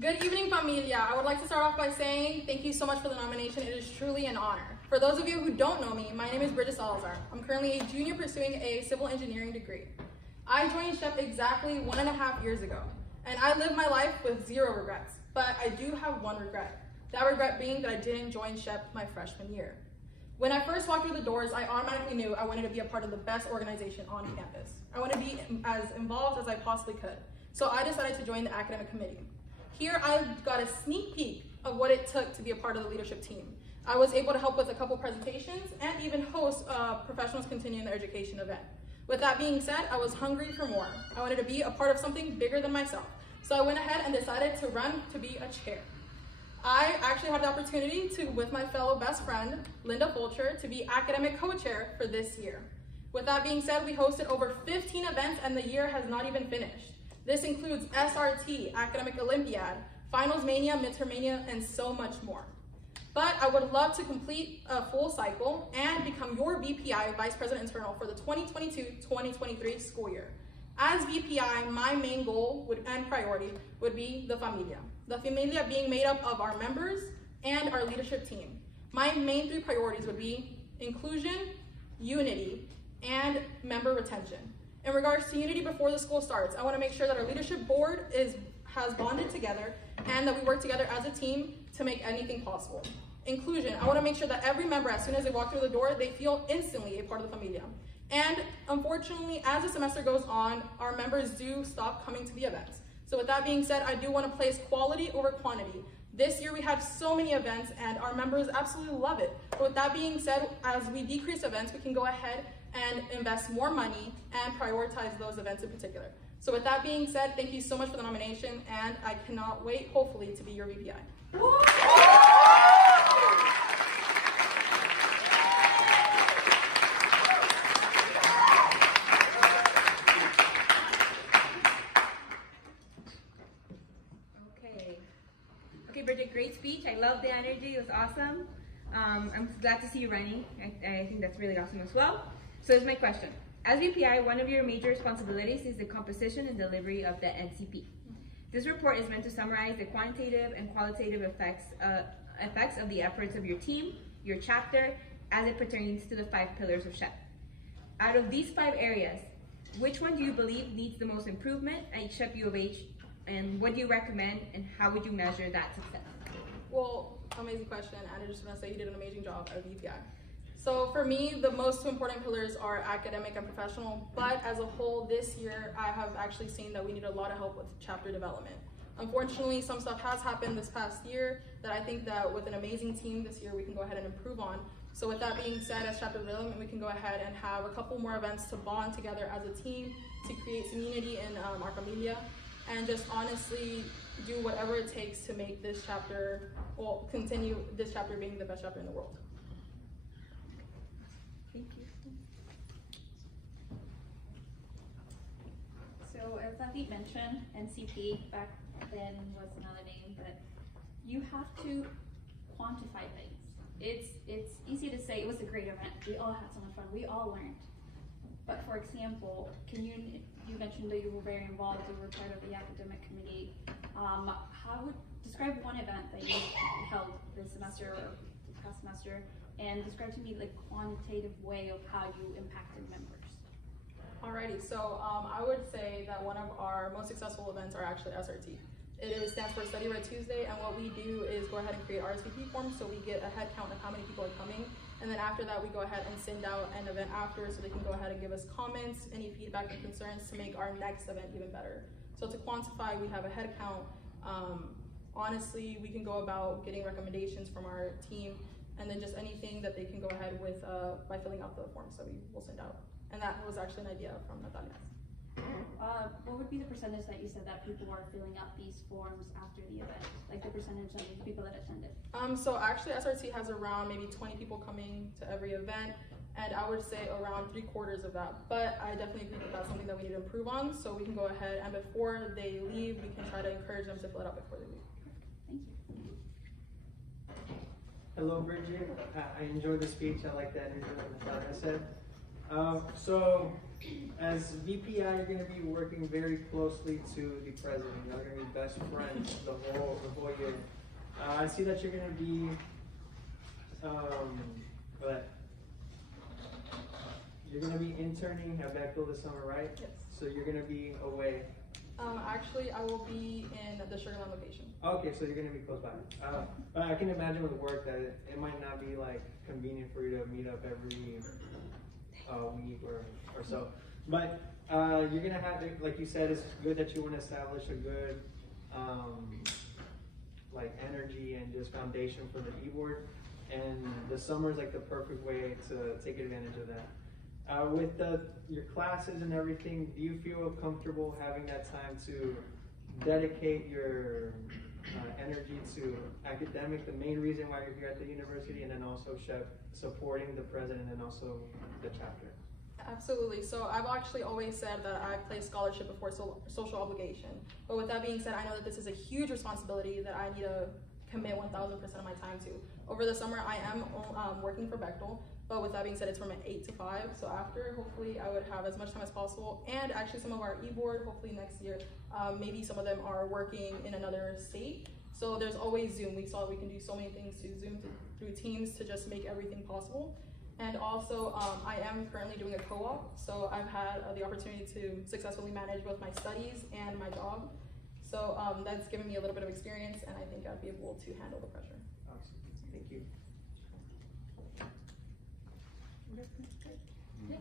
Good evening, familia. I would like to start off by saying thank you so much for the nomination. It is truly an honor. For those of you who don't know me, my name is Bridgette Salazar. I'm currently a junior pursuing a civil engineering degree. I joined SHPE exactly 1.5 years ago, and I lived my life with 0 regrets. But I do have one regret. That regret being that I didn't join SHPE my freshman year. When I first walked through the doors, I automatically knew I wanted to be a part of the best organization on campus. I wanted to be as involved as I possibly could. So I decided to join the academic committee. Here I got a sneak peek of what it took to be a part of the leadership team. I was able to help with a couple presentations and even host a Professionals Continuing Their Education event. With that being said, I was hungry for more. I wanted to be a part of something bigger than myself. So I went ahead and decided to run to be a chair. I actually had the opportunity to, with my fellow best friend, Linda Fulcher, to be academic co-chair for this year. With that being said, we hosted over 15 events and the year has not even finished. This includes SRT, Academic Olympiad, Finals Mania, Midterm Mania, and so much more. But I would love to complete a full cycle and become your VPI, Vice President Internal, for the 2022-2023 school year. As VPI, my main goal and priority would be the familia. The familia being made up of our members and our leadership team. My main 3 priorities would be inclusion, unity, and member retention. In regards to unity before the school starts, I want to make sure that our leadership board has bonded together and that we work together as a team to make anything possible. Inclusion, I want to make sure that every member, as soon as they walk through the door, they feel instantly a part of the familia. And unfortunately, as the semester goes on, our members do stop coming to the events. So with that being said, I do want to place quality over quantity. This year we had so many events and our members absolutely love it. But with that being said, as we decrease events, we can go ahead and invest more money and prioritize those events in particular. So with that being said, thank you so much for the nomination and I cannot wait, hopefully, to be your VPI. Okay, Bridgette, great speech. I love the energy. It was awesome. I'm glad to see you running. I think that's really awesome as well. So here's my question. As VPI, one of your major responsibilities is the composition and delivery of the NCP. This report is meant to summarize the quantitative and qualitative effects of the efforts of your team, your chapter, as it pertains to the 5 pillars of SHPE. Out of these 5 areas, which one do you believe needs the most improvement at SHPE-UH, and what do you recommend, and how would you measure that success? Well, amazing question, and I just want to say you did an amazing job at VPI. So for me, the most 2 important pillars are academic and professional, but as a whole this year, I have actually seen that we need a lot of help with chapter development. Unfortunately, some stuff has happened this past year that I think that with an amazing team this year, we can go ahead and improve on. So with that being said, as chapter development, we can go ahead and have a couple more events to bond together as a team, to create some unity in our familia, and just honestly do whatever it takes to make this chapter, well, continue this chapter being the best chapter in the world. Thank you. So as Sandeep mentioned, NCP back then was another name, but you have to quantify things. It's easy to say it was a great event. We all had so much fun. We all learned. But for example, you mentioned that you were very involved, you were part of the academic committee. Describe one event that you held this semester or past semester, and describe to me the quantitative way of how you impacted members. Alrighty, so I would say that one of our most successful events are actually SRT. It stands for Study Red Tuesday, and what we do is go ahead and create RSVP forms so we get a head count of how many people are coming. And then after that, we go ahead and send out an event afterwards so they can go ahead and give us comments, any feedback and concerns to make our next event even better. So to quantify, we have a head count. Honestly, we can go about getting recommendations from our team and then just anything that they can go ahead with by filling out the forms that we will send out. And that was actually an idea from Natalia. What would be the percentage that you said that people are filling out these forms after the event? Like the percentage of the people that attended? So actually SRT has around maybe 20 people coming to every event, and I would say around 3/4 of that. But I definitely think that that's something that we need to improve on, so we can go ahead and before they leave, we can try to encourage them to fill it out before they leave. Thank you. Hello, Bridgette. I enjoyed the speech. I like that energy that Natalia said. So as VPI, you're going to be working very closely to the president. You're going to be best friends the whole year. I see that you're going to be, you're going to be interning at Bechtel this summer, right? Yes. So you're going to be away. Actually, I will be in the Sugar Land location. Okay, so you're going to be close by. But I can imagine with work that it might not be like convenient for you to meet up every week or so. But you're going to have, like you said, it's good that you want to establish a good like energy and just foundation for the e-board. And the summer is like the perfect way to take advantage of that. With your classes and everything, do you feel comfortable having that time to dedicate your energy to academic, the main reason why you're here at the university, and then also supporting the president and also the chapter? Absolutely. So I've actually always said that I place scholarship before social obligation. But with that being said, I know that this is a huge responsibility that I need to commit 1000% of my time to. Over the summer, I am working for Bechtel. But with that being said, it's from 8 to 5. So after, hopefully, I would have as much time as possible. And actually, some of our e-board, hopefully next year, maybe some of them are working in another state. So there's always Zoom. We saw we can do so many things to Zoom through Teams to just make everything possible. And also, I am currently doing a co-op. So I've had the opportunity to successfully manage both my studies and my job. So that's given me a little bit of experience, and I think I'd be able to handle the pressure. Awesome. Thank you. Yeah.